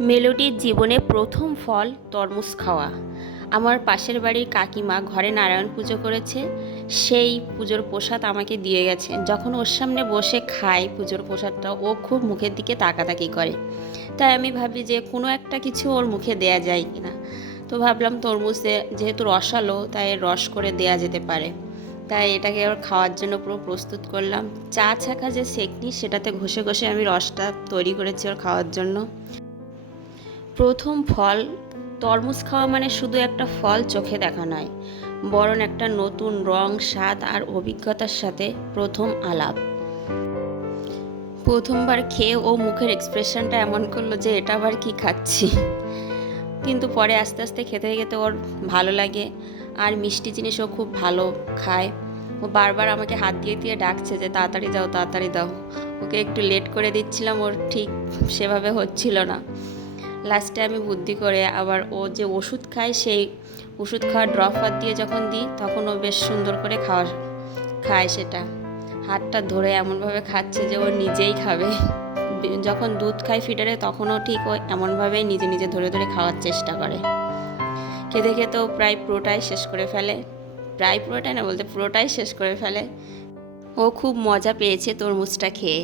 মেলোডির জীবনে প্রথম ফল তরমুজ খাওয়া। আমার পাশের বাড়ির কাকিমা ঘরে নারায়ণ পুজো করেছে, সেই পুজোর প্রসাদ আমাকে দিয়ে গেছে। যখন ওর সামনে বসে খাই পুজোর প্রসাদটা, ও খুব মুখের দিকে তাকাতাকি করে। তাই আমি ভাবি যে কোনো একটা কিছু ওর মুখে দেয়া যায় কিনা। তো ভাবলাম তরমুজে যেহেতু রসালো তাই রস করে দেয়া যেতে পারে। তাই এটাকে ওর খাওয়ার জন্য পুরো প্রস্তুত করলাম। চা ছাকা যে সেকনি, সেটাতে ঘষে ঘষে আমি রসটা তৈরি করেছি ওর খাওয়ার জন্য। প্রথম ফল, তরমুজ খাওয়া মানে শুধু একটা ফল চোখে দেখা নয়, বরং একটা নতুন রং, স্বাদ আর অভিজ্ঞতার সাথে প্রথম আলাপ। প্রথমবার খেয়ে ও মুখের এক্সপ্রেশনটা এমন করল যে এটা আবার কি খাচ্ছি। কিন্তু পরে আস্তে আস্তে খেতে খেতে ওর ভালো লাগে আর মিষ্টি জিনিস ও খুব ভালো খায়। ও বারবার আমাকে হাত দিয়ে দিয়ে ডাকছে যে, তাড়াতাড়ি দাও তাড়াতাড়ি দাও। ওকে একটু লেট করে দিচ্ছিলাম, ওর ঠিক সেভাবে হচ্ছিল না। লাস্টে আমি বুদ্ধি করে আবার ও যে ওষুধ খায়, সেই ওষুধ খাওয়ার ড্রপ হাত দিয়ে যখন দিই, তখন ও বেশ সুন্দর করে খাওয়া, খায় সেটা। হাতটা ধরে এমনভাবে খাচ্ছে যে ও নিজেই খাবে। যখন দুধ খায় ফিডারে তখনও ঠিক ও এমনভাবেই নিজে নিজে ধরে ধরে খাওয়ার চেষ্টা করে। খেতে খেতে ও প্রায় পুরোটাই শেষ করে ফেলে। প্রায় পুরোটাই না বলতে পুরোটাই শেষ করে ফেলে। ও খুব মজা পেয়েছে তরমুজটা খেয়ে।